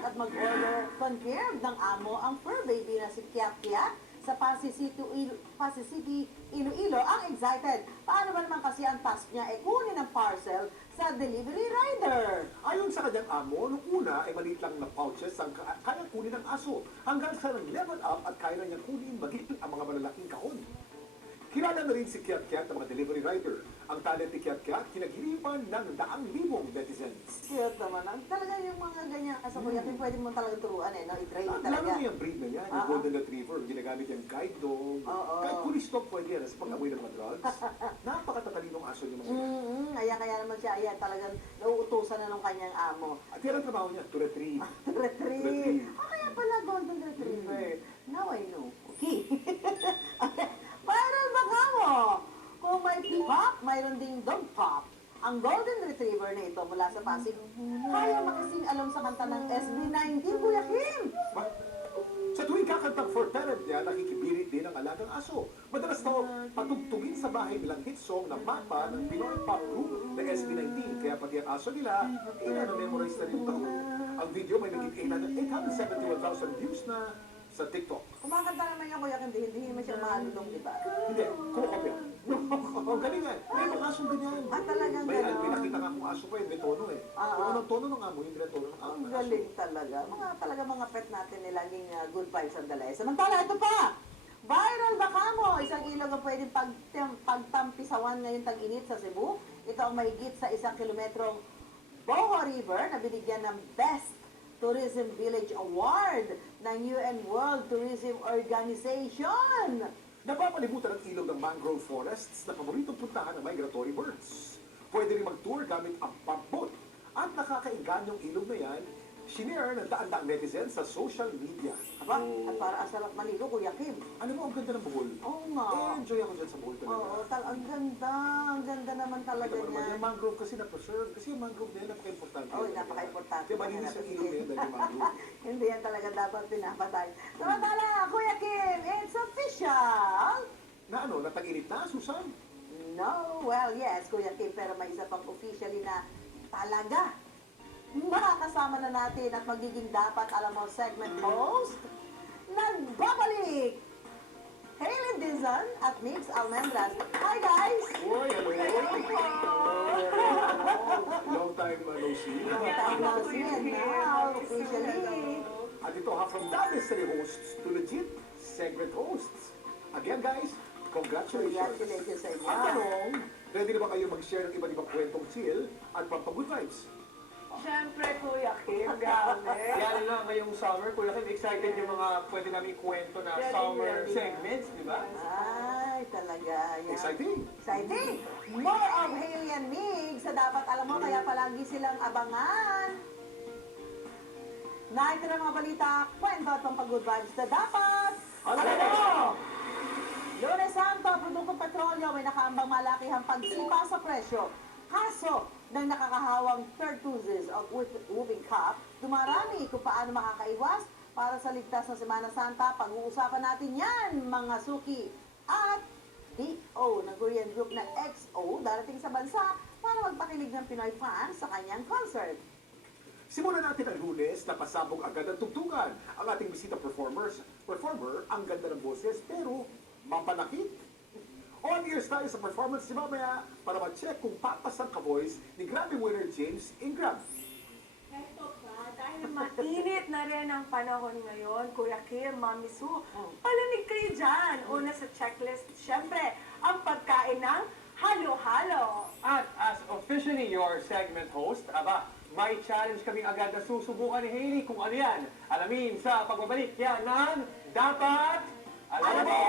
mag-chat at mag-order. Confirmed ng amo ang fur baby na si Kiat Kiat sa Pasig City, Iloilo ang excited. Paano ba naman kasi ang task niya kunin ang parcel sa delivery rider? Ayon sa kanyang amo, nung una ay maliit lang na pouches ang kaya kunin ng aso. Hanggang sa nag-level up at kaya na niyang kunin magiging ang mga malalaking kahon. Kilala na rin si Kiat Kiat ng mga delivery rider. Ang talent ni Kiat Kiat, kinaghiripan ng daang libong netizens. Cute naman. Talaga yung mga ganyan aso ko, yakin pwede mo talaga turuan no? I-train Lalo talaga. na yung breed na yan, yung Golden Retriever, ginagamit yung guide dog. Kahit police dog pwede yan, sa pag-amoy ng mga drugs. Napakatatalinong aso yung mga yan. Kaya naman siya, ayan, talagang nauutusan na ng kanyang amo. At yan ang trabaho niya, to retrieve. Retrieve. Kaya pala Golden Retriever. Now I know. Okay. Viral ba ka mo? Kung may pop, mayroon ding dog pop. Ang Golden Retriever na ito mula sa Pasig, kaya makasing alam sa kanta ng SB19, Kuya Kim. Sa tuwing kakantang for parent niya, nakikibirit din ang alagang aso. Madalas daw patugtugin sa bahay nilang hit song na mapa ng Pinoy pop group na SB19. Kaya pati ang aso nila, na-memorize na rin ito. Ang video may naging 871,000 views na sa TikTok. Kumakanta naman yung Kuya Kim, hindi naman siya mahalulong, di ba? Hindi, kumakopya. Ang galing nga. May mga asong ganyan. Talagang May gano'n. nakita nga akong aso pa yun, may tono eh. Kung anong tono ng amo, hindi na tono ng amo. Ang galing talaga. Mga pet natin nilaging good vibes ang dala. Samantala, ito pa! Viral ba ka mo? Isang ilog ang pwedeng pagtampisawan ngayong tag-init sa Cebu. Ito ang mahigit sa 1 kilometrong Boho River na binigyan ng Best Tourism Village Award ng UN World Tourism Organization. Napapalibutan ang ilog ng mangrove forests na paboritong puntahan ng migratory birds. Pwede rin mag-tour gamit ang pump at nakakainganyong ilog na yan, sinare ng daan-daang netizens sa social media. Aba, at para ang sarap maligo, Kuya Kim. Ano mo, ang ganda ng buhol. Oo nga. Enjoy ako dyan sa buhol talaga. Oo, ang ganda naman talaga Ito naman, niya. yung mangrove kasi na-preserve. Kasi yung mangrove na yan, napaka-importante. Oo, napaka-importante. Kaya malinis yung ilog na yan dahil yung mangrove. Hindi yan talaga dapat pinapatay. Samantala, Kuya Kim, it's official! Na ano, natag-init na, Susan? No, well, yes, Kuya Kim, pero may isa pang officially na talaga. Makakasama na natin at magiging dapat alam mo segment host. Nagbabalik! Hailey Dizon at Mix Almendras. Hi, guys! Uy, hello! Long time no see. And now, officially. At ito ha, from the mystery hosts to legit segment hosts. Again guys, congratulations. Congratulations sa inyo. Ang tanong, ready na ba kayo mag-share ng iba't ibang kwentong chill at pampagood vibes? Siyempre, Kuya Kim, gamit. Yan lang ngayong summer, Kuya Kim, excited yung mga pwede namin kwento na Ready, summer ready. segments, di ba? Ay, talaga. Yan. Exciting! Exciting! More of Hailey and Mig sa dapat alam mo, kaya palagi silang abangan. Ito na mga balita, kwento at pampagood vibes na dapat. Alam Alam mo! mo! Lunes Santo, produktong petrolyo may nakaambang malakihang pagsipa sa presyo. Kaso, ng nakakahawang pertussis o whooping cough, dumarami kung paano makakaiwas para sa ligtas na Semana Santa. Pag-uusapan natin yan, mga suki. At DO ng Korean group na XO darating sa bansa para magpakilig ng Pinoy fans sa kanyang concert. Simulan natin ang Lunes na pasabog agad ang tugtugan. Ang ating bisita performer, ang ganda ng boses pero mapanakit. On-ear tayo sa performance ni mamaya para ma-check kung papas ang ka-voice ni Grammy winner James Ingram. Ito pa, dahil mainit na rin ang panahon ngayon, Kuya Kim, Mami Su, palamig kayo dyan. Una sa checklist, syempre, ang pagkain ng halo-halo. At as officially your segment host, may challenge kaming agad na susubukan ni Hailey kung ano yan. Alamin sa pagbabalik yan ng Dapat Alam Mo!